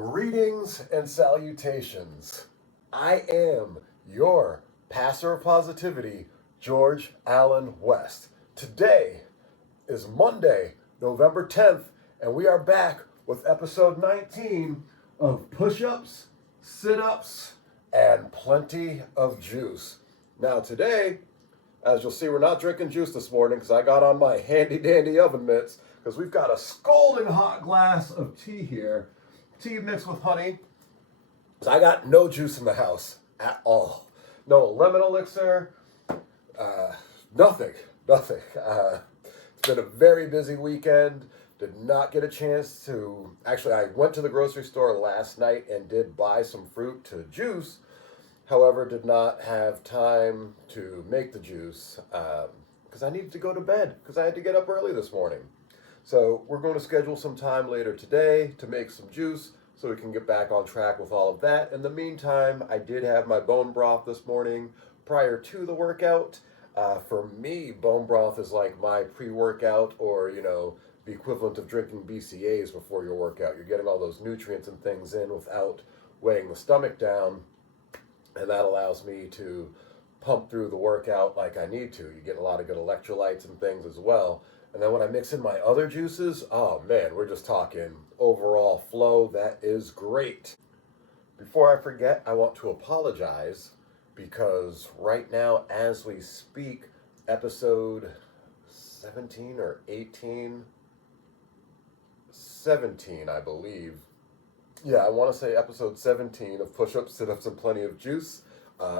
Greetings and salutations. I am your pastor of positivity, George Allen West. Today is Monday, November 10th, and we are back with episode 19 of Pushups, Situps, and Plenty of Juice. Now today, as you'll see, we're not drinking juice this morning because I got on my handy dandy oven mitts because we've got a scalding hot glass of tea here. Tea mixed with honey. So I got no juice in the house at all. No lemon elixir, nothing. It's been a very busy weekend. Did not get a chance to, actually I went to the grocery store last night and did buy some fruit to juice. However, did not have time to make the juice because I needed to go to bed because I had to get up early this morning. So we're going to schedule some time later today to make some juice so we can get back on track with all of that. In the meantime, I did have my bone broth this morning prior to the workout. For me, bone broth is like my pre-workout or, the equivalent of drinking BCAAs before your workout. You're getting all those nutrients and things in without weighing the stomach down. And that allows me to pump through the workout like I need to. You get a lot of good electrolytes and things as well. And then when I mix in my other juices, oh man, we're just talking overall flow. That is great. Before I forget, I want to apologize because right now, as we speak, episode 17 or 18, 17, I believe. Yeah, I want to say episode 17 of Push-Ups, Sit-Ups, and Plenty of Juice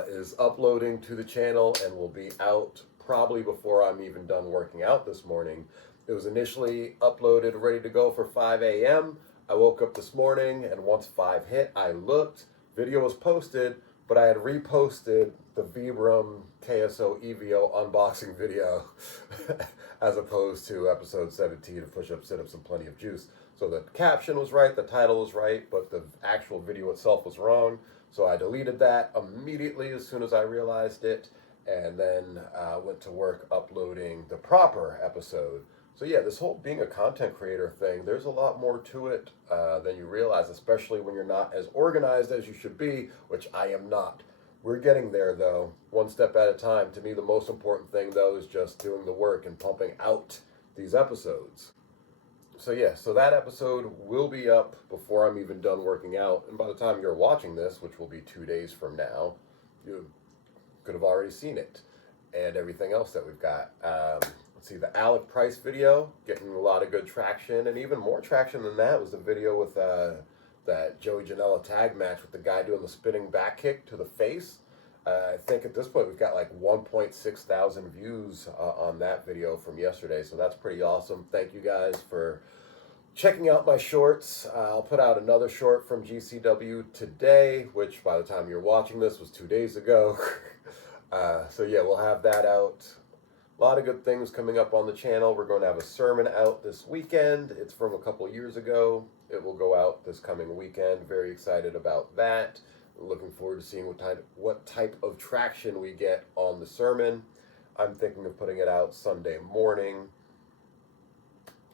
is uploading to the channel and will be out probably before I'm even done working out this morning. It was initially uploaded ready to go for 5 a.m. I woke up this morning and once 5 hit, I looked, video was posted, but I had reposted the Vibram KSO EVO unboxing video as opposed to episode 17 of Push-Ups, Sit-Ups, and Plenty of Juice. So the caption was right, the title was right, but the actual video itself was wrong. So I deleted that immediately as soon as I realized it, and then went to work uploading the proper episode. So yeah, this whole being a content creator thing, there's a lot more to it than you realize, especially when you're not as organized as you should be, which I am not. We're getting there though, one step at a time. To me, the most important thing though is just doing the work and pumping out these episodes. So yeah, so that episode will be up before I'm even done working out. And by the time you're watching this, which will be 2 days from now, you could have already seen it and everything else that we've got. Let's see, the Alec Price video, getting a lot of good traction, and even more traction than that was the video with that Joey Janela tag match with the guy doing the spinning back kick to the face. I think at this point we've got like 1.6 thousand views on that video from yesterday, so that's pretty awesome. Thank you guys for checking out my shorts. I'll put out another short from GCW today, which by the time you're watching this was 2 days ago. So yeah, we'll have that out. A lot of good things coming up on the channel. We're going to have a sermon out this weekend. It's from a couple years ago. It will go out this coming weekend. Very excited about that. Looking forward to seeing what type of traction we get on the sermon. I'm thinking of putting it out Sunday morning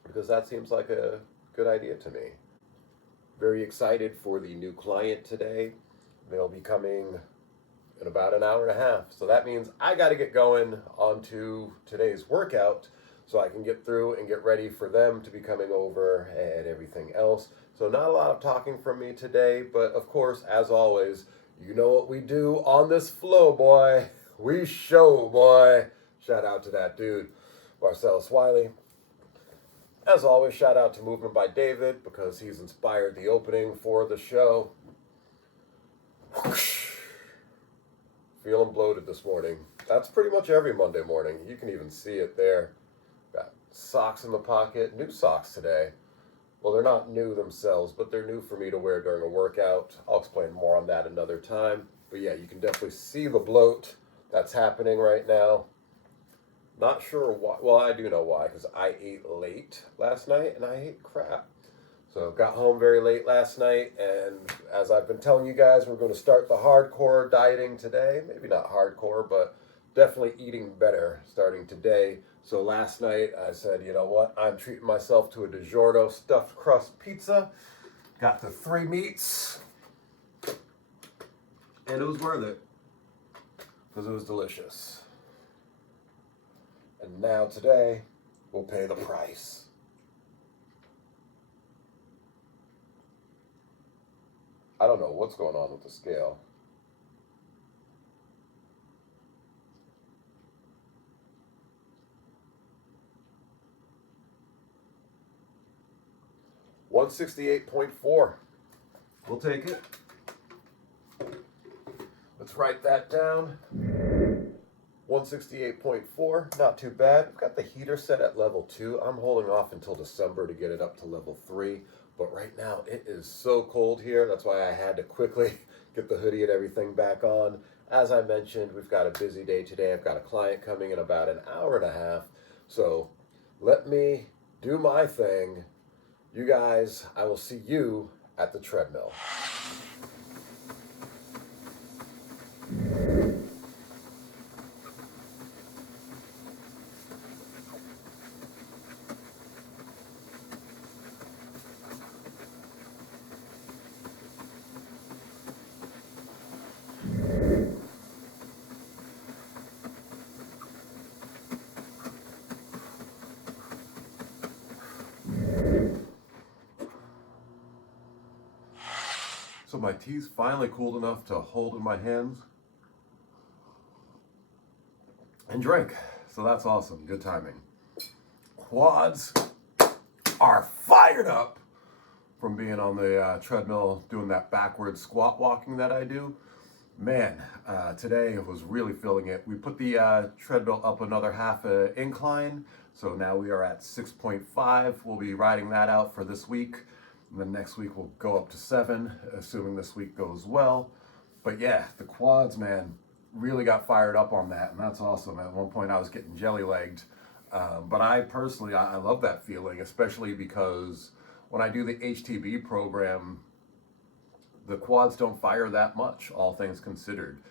because that seems like a good idea to me. Very excited for the new client today. They'll be coming in about an hour and a half. So that means I got to get going onto today's workout so I can get through and get ready for them to be coming over and everything else. So not a lot of talking from me today, but of course, as always, you know what we do on this flow, boy. We show, boy. Shout out to that dude, Marcellus Wiley. As always, shout out to Movement by David because he's inspired the opening for the show. Feeling bloated this morning. That's pretty much every Monday morning. You can even see it there. Got socks in the pocket. New socks today. Well, they're not new themselves, but they're new for me to wear during a workout. I'll explain more on that another time. But yeah, you can definitely see the bloat that's happening right now. Not sure why. Well, I do know why, because I ate late last night and I ate crap. So got home very late last night, and as I've been telling you guys, we're going to start the hardcore dieting today. Maybe not hardcore, but definitely eating better starting today. So last night I said, you know what, I'm treating myself to a DiGiorno stuffed crust pizza. Got the 3 meats, and it was worth it because it was delicious. And now today, we'll pay the price. I don't know what's going on with the scale. $168.4. We'll take it. Let's write that down. 168.4, not too bad. I've got the heater set at level 2. I'm holding off until December to get it up to level 3. But right now it is so cold here. That's why I had to quickly get the hoodie and everything back on. As I mentioned, we've got a busy day today. I've got a client coming in about an hour and a half. So let me do my thing. You guys, I will see you at the treadmill. So my tea's finally cooled enough to hold in my hands and drink. So that's awesome. Good timing. Quads are fired up from being on the treadmill doing that backward squat walking that I do. Man, today I was really feeling it. We put the treadmill up another half incline. So now we are at 6.5. We'll be riding that out for this week. And then next week we'll go up to 7, assuming this week goes well. But yeah, the quads, man, really got fired up on that, and that's awesome. At one point I was getting jelly-legged. But I personally, I love that feeling, especially because when I do the HTB program, the quads don't fire that much, all things considered.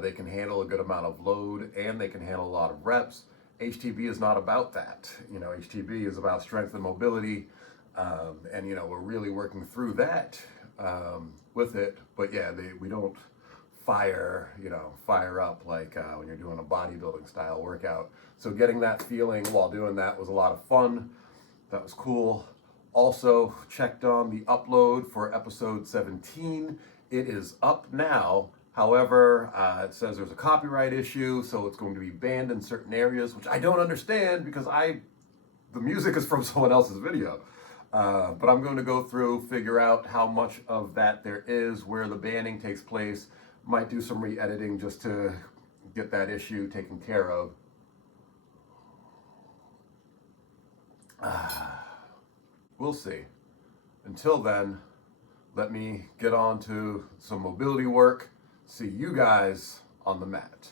They can handle a good amount of load, and they can handle a lot of reps. HTB is not about that. You know, HTB is about strength and mobility. And you know, we're really working through that with it, but yeah, we don't fire up like when you're doing a bodybuilding style workout. So getting that feeling while doing that was a lot of fun. That was cool. Also checked on the upload for episode 17. It is up now. However, it says there's a copyright issue, so it's going to be banned in certain areas, which I don't understand because the music is from someone else's video. But I'm going to go through, figure out how much of that there is, where the banning takes place. Might do some re-editing just to get that issue taken care of. We'll see. Until then, let me get on to some mobility work. See you guys on the mat.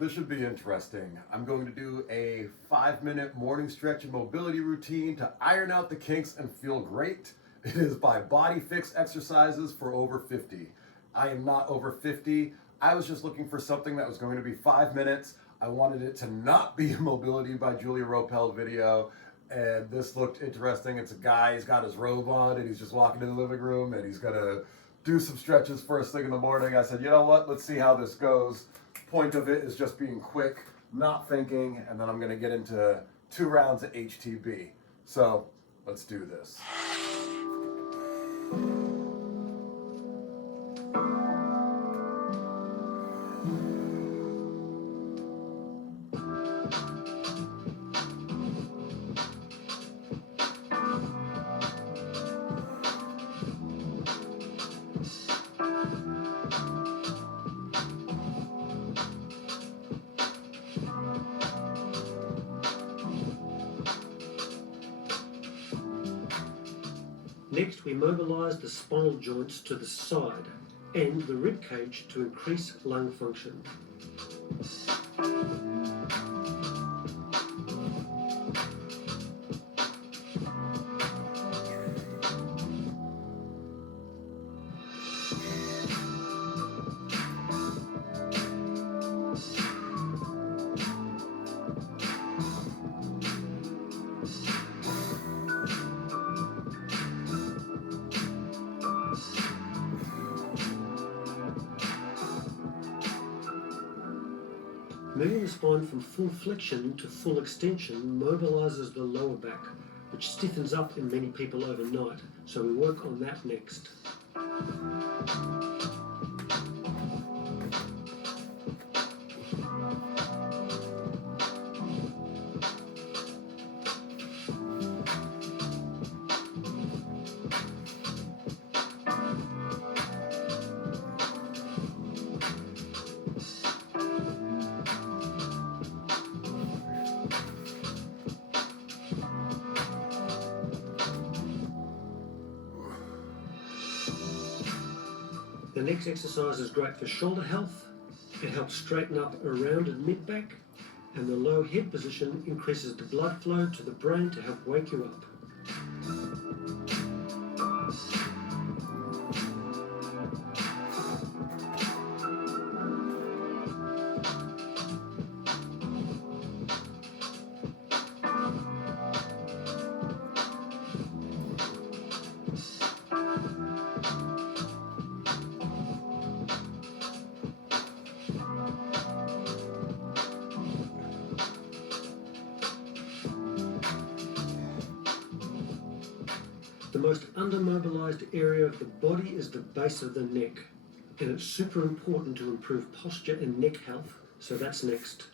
This should be interesting. I'm going to do a 5-minute morning stretch and mobility routine to iron out the kinks and feel great. It is by Body Fix Exercises for over 50. I am not over 50. I was just looking for something that was going to be 5 minutes. I wanted it to not be a mobility by Julia Ropel video. And this looked interesting. It's a guy, he's got his robe on and he's just walking in the living room and he's gonna do some stretches first thing in the morning. I said, you know what, let's see how this goes. Point of it is just being quick, not thinking, and then I'm gonna get into 2 rounds of HTB. So let's do this. Next, we mobilise the spinal joints to the side and the rib cage to increase lung function. Moving the spine from full flexion to full extension mobilises the lower back, which stiffens up in many people overnight, so we work on that next. The next exercise is great for shoulder health. It helps straighten up a rounded mid-back, and the low head position increases the blood flow to the brain to help wake you up. The most under-mobilised area of the body is the base of the neck, and it's super important to improve posture and neck health, so that's next.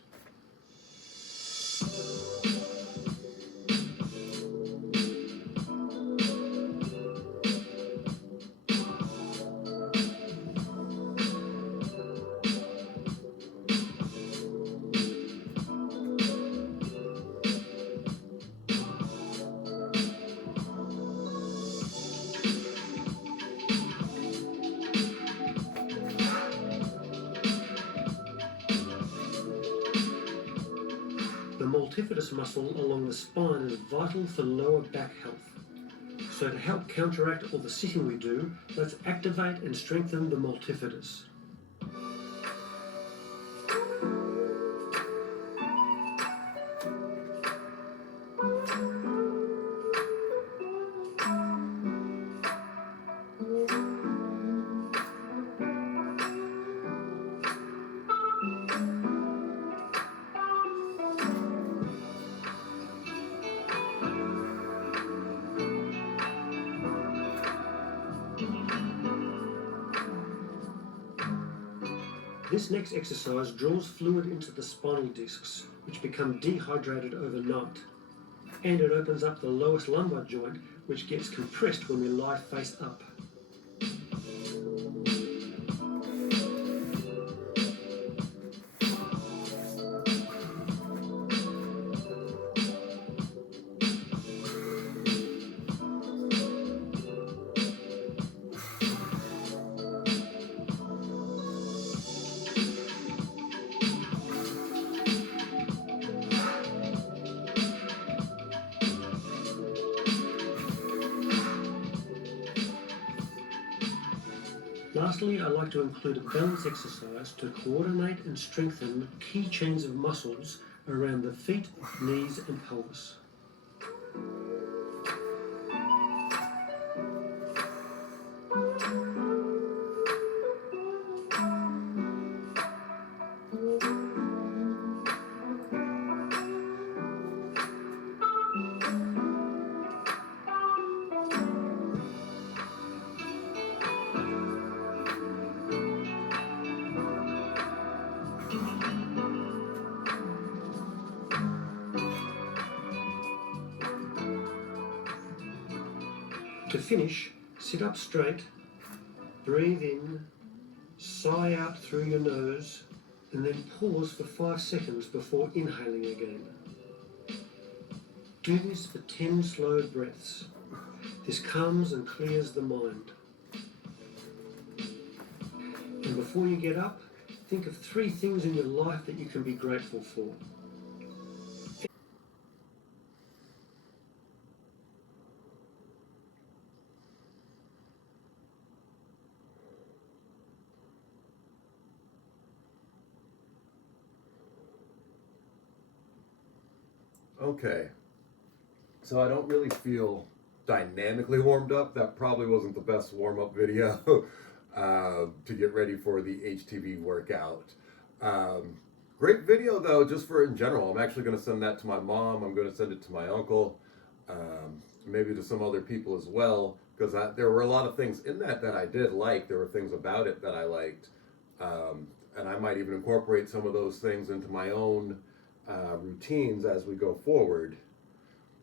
The multifidus muscle along the spine is vital for lower back health. So to help counteract all the sitting we do, let's activate and strengthen the multifidus. This next exercise draws fluid into the spinal discs, which become dehydrated overnight. And it opens up the lowest lumbar joint, which gets compressed when we lie face up. Lastly, I like to include a balance exercise to coordinate and strengthen key chains of muscles around the feet, knees and pelvis. To finish, sit up straight, breathe in, sigh out through your nose, and then pause for 5 seconds before inhaling again. Do this for 10 slow breaths. This calms and clears the mind. And before you get up, think of 3 things in your life that you can be grateful for. Okay, so I don't really feel dynamically warmed up. That probably wasn't the best warm-up video to get ready for the HTV workout. Great video though, just for in general. I'm actually going to send that to my mom. I'm going to send it to my uncle, maybe to some other people as well, because there were a lot of things in that I did like. There were things about it that I liked, and I might even incorporate some of those things into my own routines as we go forward.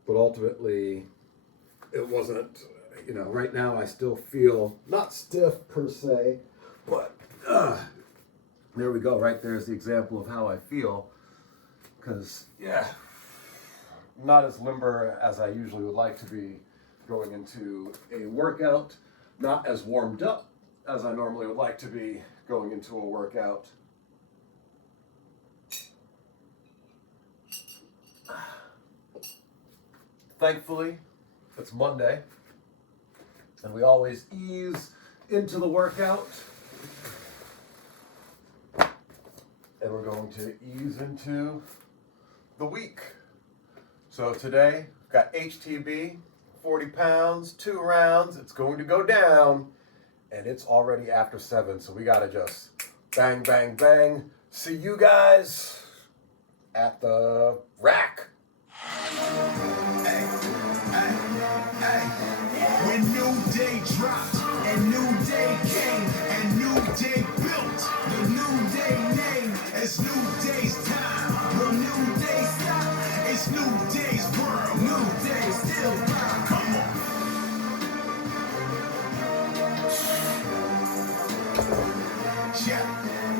But ultimately, it wasn't, right now I still feel not stiff per se, but there we go. Right there's the example of how I feel. Because, not as limber as I usually would like to be going into a workout, not as warmed up as I normally would like to be going into a workout. Thankfully, it's Monday, and we always ease into the workout. And we're going to ease into the week. So today, we've got HTB, 40 pounds, 2 rounds. It's going to go down, and it's already after 7, so we gotta just bang, bang, bang. See you guys at the rack. When new day dropped, and new day came, and new day built, the new day name, it's new day's time. Will new day stop? It's new day's world. New day still rock. Come on.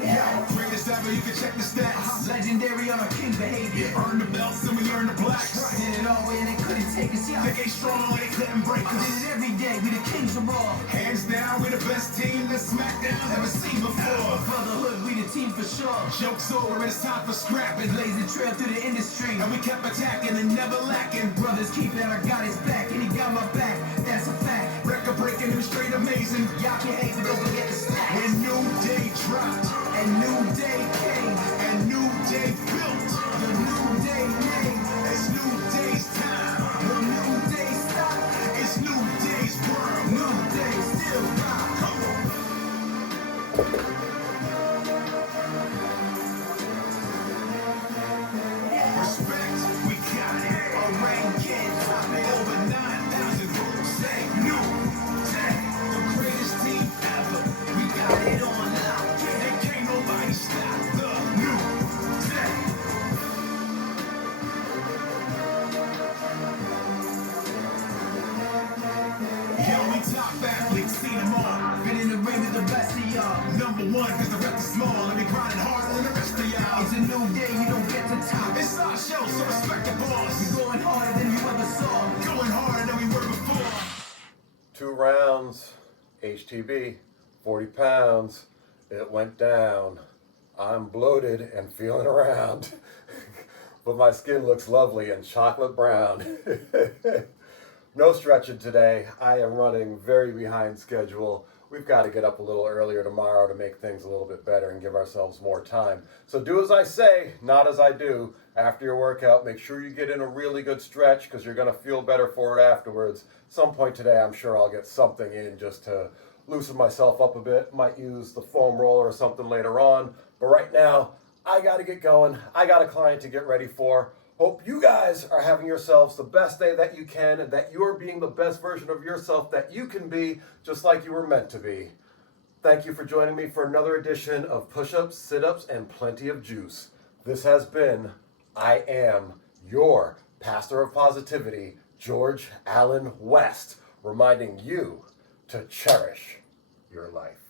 Yeah, greatest ever, you can check the stats. Legendary on our king behavior. Earn the belts, and we earn the blacks. Did it all and they couldn't take us out. They ain't strong, they couldn't break us. Did it every day, we the kings of all. Hands down, we the best team that SmackDown's ever seen before. Brotherhood, we the team for sure. Joke's over, it's time for scrapping. Blaze the trail through the industry. And we kept attacking and never lacking. Brothers keep it, I got his back, and he got my back. That's a fact. Record breaking, it was straight amazing. Y'all can hate, but don't forget the stats. When new day dropped, And new day came, and new day built, the new day name. it's new day's time. Will new day stop? It's new day's world. New day still rock. Come on. Respect, we got it. A rain kid, top it over 9,000 hoops. Say new day, the greatest team ever. We got it on lock. And can't nobody stop the new day. Yo, we top athletes, seen them all. Been in the ring with the best of y'all. Number one, cause the rep is small, and we grinding harder than the rest of y'all. It's a new day, you don't get to top. It's our show, so respect the boss. We going harder than you ever saw. Going harder than we were before. 2 rounds, HTB, 40 pounds. It went down. I'm bloated and feeling around, but my skin looks lovely and chocolate brown. No stretching today. I am running very behind schedule. We've got to get up a little earlier tomorrow to make things a little bit better and give ourselves more time. So do as I say, not as I do. After your workout, make sure you get in a really good stretch because you're going to feel better for it afterwards. Some point today, I'm sure I'll get something in just to loosen myself up a bit. Might use the foam roller or something later on. But right now, I got to get going. I got a client to get ready for. Hope you guys are having yourselves the best day that you can and that you're being the best version of yourself that you can be, just like you were meant to be. Thank you for joining me for another edition of Push-Ups, Sit-Ups, and Plenty of Juice. This has been, I am your pastor of positivity, George Allen West, reminding you to cherish your life.